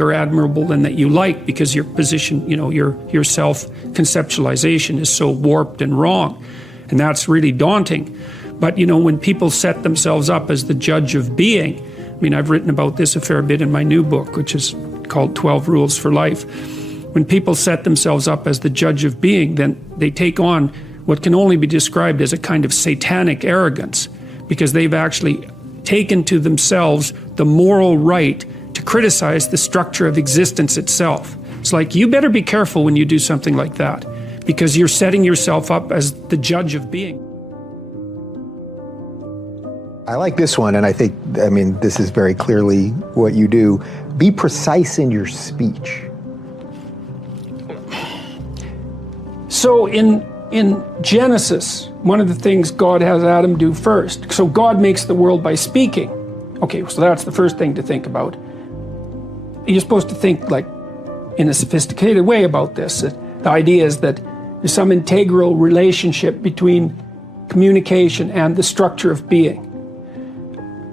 are admirable and that you like because your position, your self-conceptualization is so warped and wrong. And that's really daunting. But, when people set themselves up as the judge of being, I've written about this a fair bit in my new book, which is called 12 Rules for Life. When people set themselves up as the judge of being, then they take on what can only be described as a kind of satanic arrogance, because they've actually taken to themselves the moral right to criticize the structure of existence itself. It's like, you better be careful when you do something like that, because you're setting yourself up as the judge of being. I like this one, and I think, this is very clearly what you do. Be precise in your speech. So in Genesis, one of the things God has Adam do first, so God makes the world by speaking. Okay, so that's the first thing to think about. You're supposed to think like in a sophisticated way about this. The idea is that there's some integral relationship between communication and the structure of being.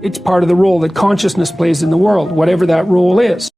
It's part of the role that consciousness plays in the world, whatever that role is.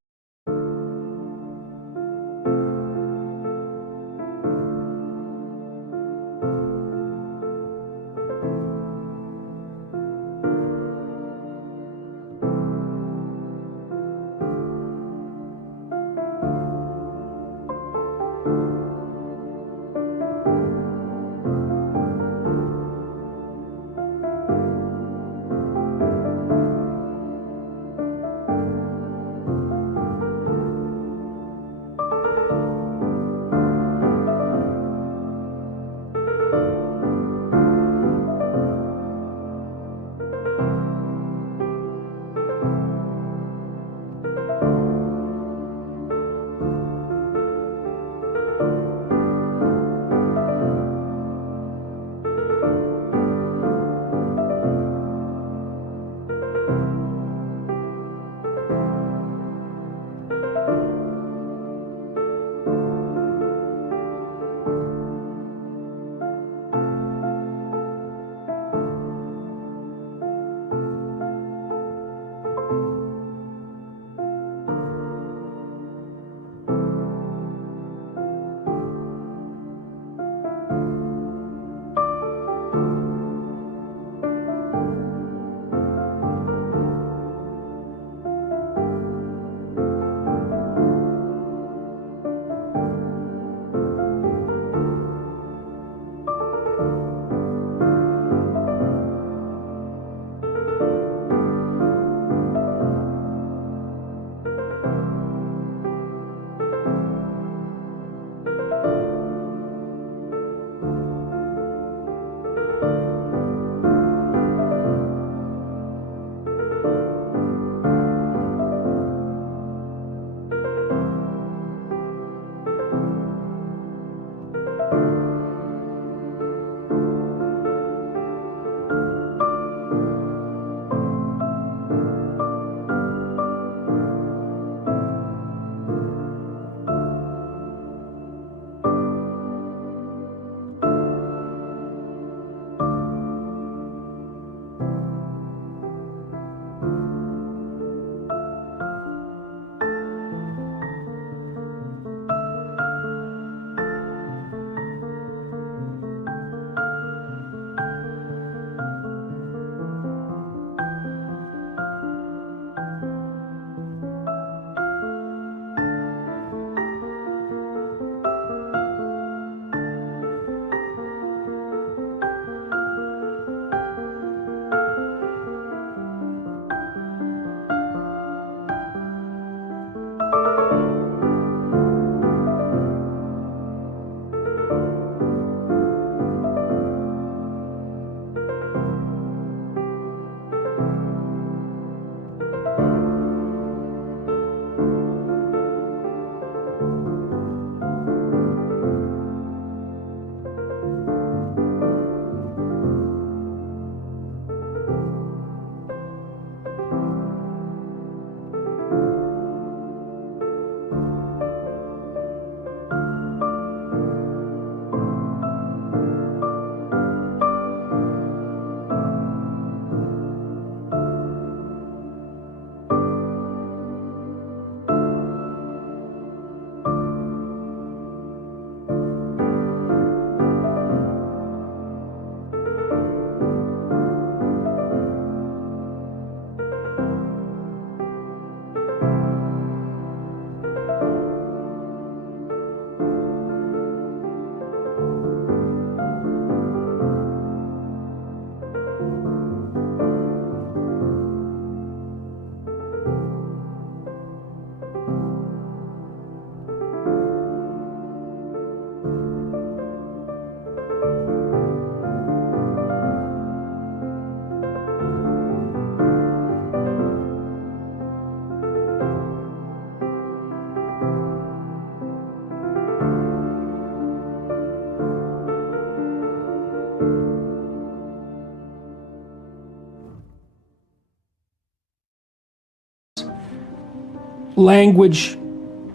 language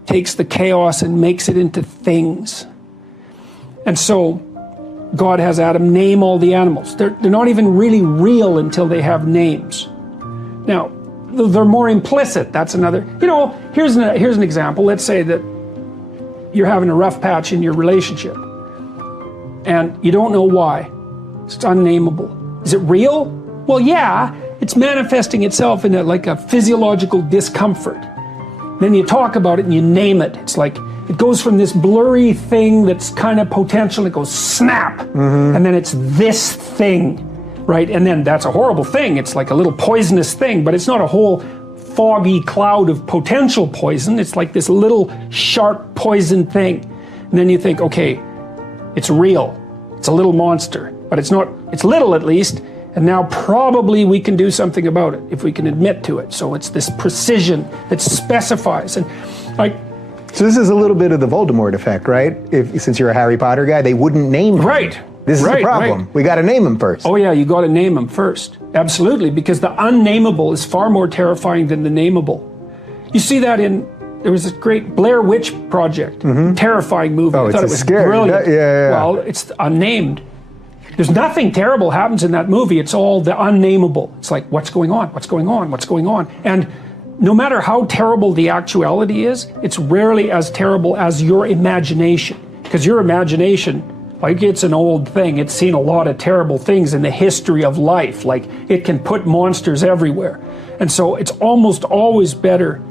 takes the chaos and makes it into things. And so God has Adam name all the animals. They're not even really real until they have names. Now, they're more implicit. That's another, here's an example. Let's say that you're having a rough patch in your relationship and you don't know why. It's unnameable. Is it real? Well, yeah, it's manifesting itself in like a physiological discomfort. Then you talk about it and you name it. It's like it goes from this blurry thing that's kind of potential, it goes snap, and then it's this thing, right? And then that's a horrible thing. It's like a little poisonous thing, but it's not a whole foggy cloud of potential poison. It's like this little sharp poison thing. And then you think, okay, it's real. It's a little monster, but it's not, it's little at least. And now probably we can do something about it if we can admit to it. So it's this precision that specifies. And like, so this is a little bit of the Voldemort effect, right? Since you're a Harry Potter guy, they wouldn't name him. Right. This is the problem. Right. We got to name him first. Oh yeah, you got to name him first. Absolutely, because the unnameable is far more terrifying than the nameable. You see that there was a great Blair Witch Project, terrifying movie. Oh, I thought it was scary. brilliant. Yeah. Well, it's unnamed. There's nothing terrible happens in that movie. It's all the unnameable. It's like, what's going on? What's going on? What's going on? And no matter how terrible the actuality is, it's rarely as terrible as your imagination. Because your imagination, like, it's an old thing. It's seen a lot of terrible things in the history of life. Like, it can put monsters everywhere. And so it's almost always better,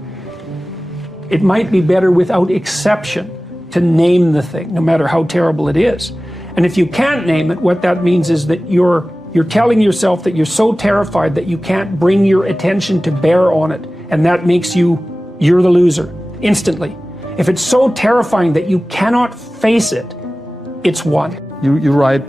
it might be better without exception, to name the thing, no matter how terrible it is. And if you can't name it, what that means is that you're telling yourself that you're so terrified that you can't bring your attention to bear on it. And that makes you're the loser, instantly. If it's so terrifying that you cannot face it, it's won. You're right.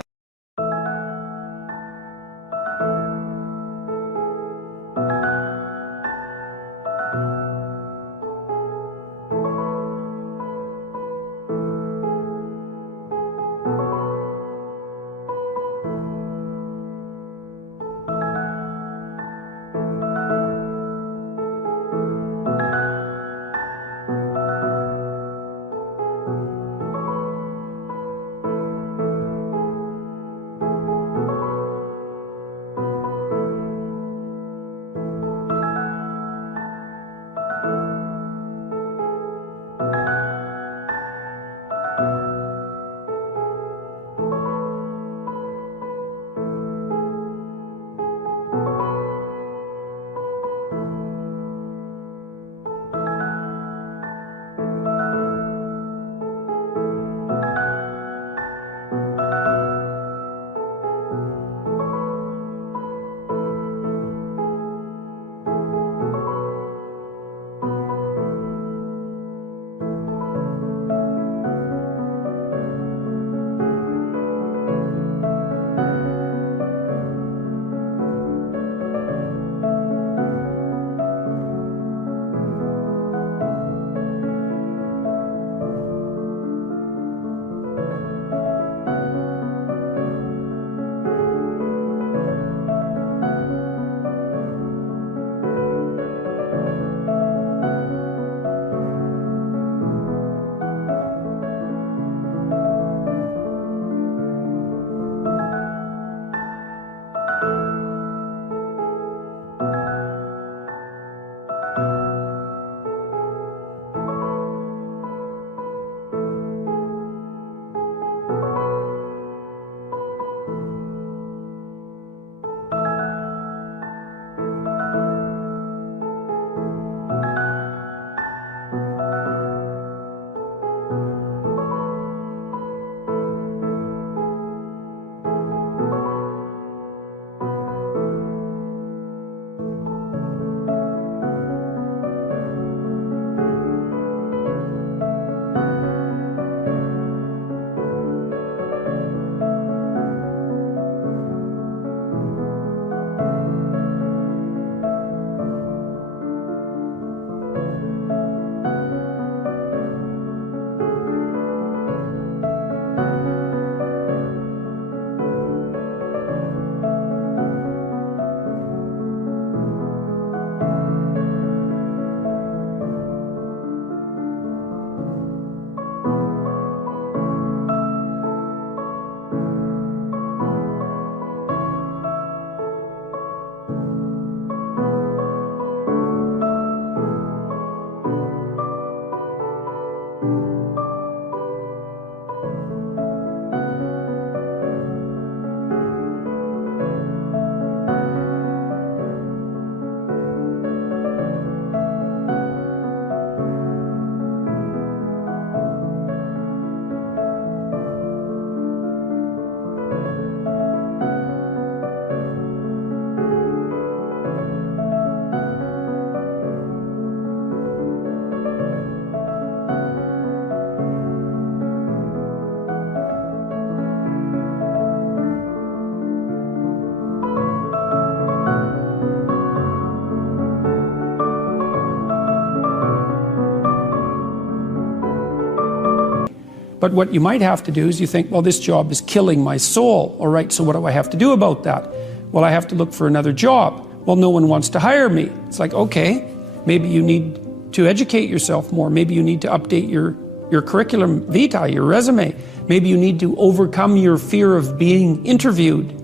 But what you might have to do is you think, well, this job is killing my soul. All right, so what do I have to do about that? Well, I have to look for another job. Well, no one wants to hire me. It's like, okay, maybe you need to educate yourself more. Maybe you need to update your curriculum vitae, your resume. Maybe you need to overcome your fear of being interviewed.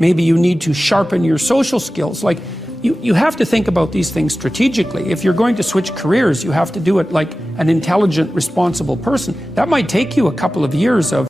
Maybe you need to sharpen your social skills. Like, you have to think about these things strategically. If you're going to switch careers, you have to do it like an intelligent, responsible person. That might take you a couple of years of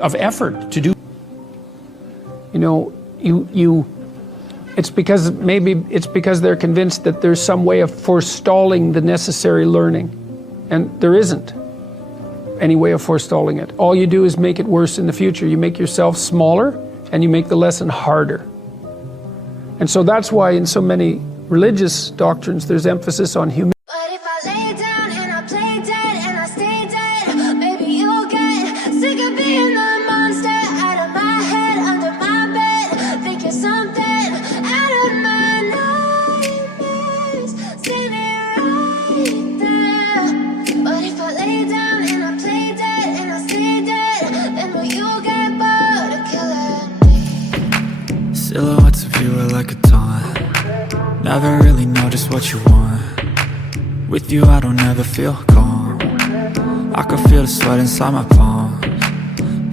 of effort to do. You know, it's because they're convinced that there's some way of forestalling the necessary learning, and there isn't any way of forestalling it. All you do is make it worse in the future. You make yourself smaller and you make the lesson harder. And so that's why in so many religious doctrines there's emphasis on humility. But if I lay down and I play dead and I stay dead, maybe you'll get sick of being the monster out of my head, under my bed. Think you're something out of my nightmares, standing right there. But if I lay down and I play dead and I stay dead, then will you get bored of killing me? Silhouettes of you are like a taunt. Never really know just what you want. With you I don't ever feel calm. I can feel the sweat inside my palms.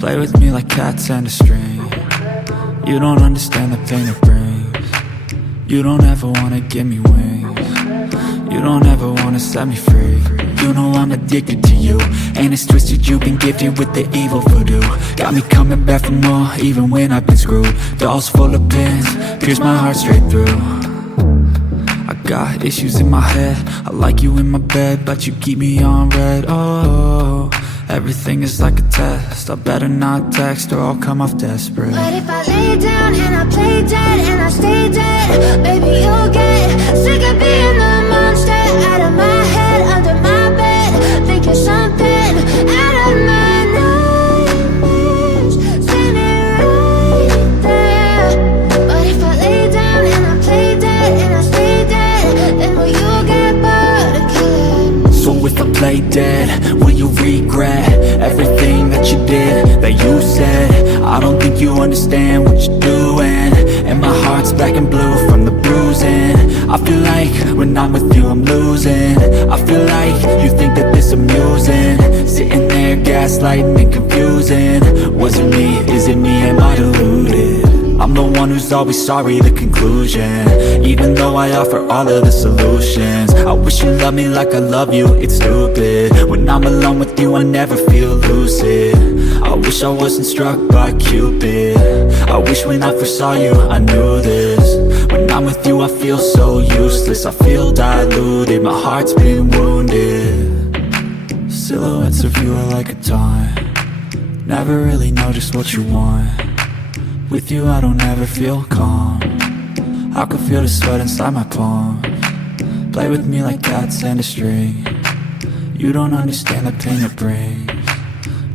Play with me like cats and a string. You don't understand the pain it brings. You don't ever wanna give me wings. You don't ever wanna set me free. You know I'm addicted to you, and it's twisted, you've been gifted with the evil voodoo. Got me coming back for more, even when I've been screwed. Dolls full of pins, pierce my heart straight through. I got issues in my head, I like you in my bed, but you keep me on red. Oh, everything is like a test, I better not text or I'll come off desperate. But if I lay down and I play dead and I stay dead, baby, you'll get sick of being the monster out of my head, under my bed, thinking something out of my nightmares, standing right there. But if I lay down and I play dead and I stay dead, then will you get bored of killing me? So if I play dead, will you regret everything that you did, that you said? I don't think you understand what you're doing, and my heart's black and blue from the bruising. I feel like when I'm with you I'm losing. I feel like you think that this amusing, sitting there gaslighting and confusing. Was it me? Is it me? Am I deluded? I'm the one who's always sorry, the conclusion, even though I offer all of the solutions. I wish you loved me like I love you, it's stupid. When I'm alone with you I never feel lucid. I wish I wasn't struck by Cupid. I wish when I first saw you I knew this. When I'm with you I feel so useless, I feel diluted, my heart's been wounded. Silhouettes of you are like a taunt, never really know just what you want. With you I don't ever feel calm, I can feel the sweat inside my palms. Play with me like cats and a string. You don't understand the pain it brings.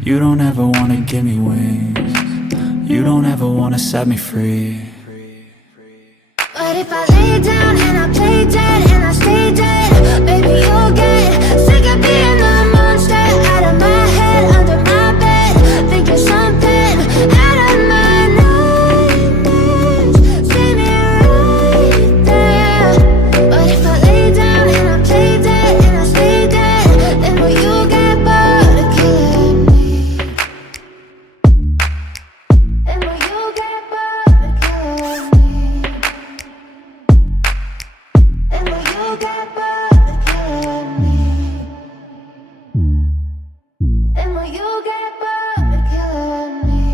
You don't ever wanna give me wings. You don't ever wanna set me free. But if I lay down and I play dead and I stay dead, baby, you'll get sick of being the monster out of my head, under my bed, thinking something out of my nightmares, standing right there. But if I lay down and I play dead and I stay dead, then will you get bored of killing me? Then will you get bored of killing me? And will you get bored of killing me? And will you get bored of killing me?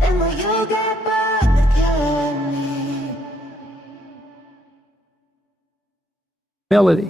And will you get bored of killing me? Melody.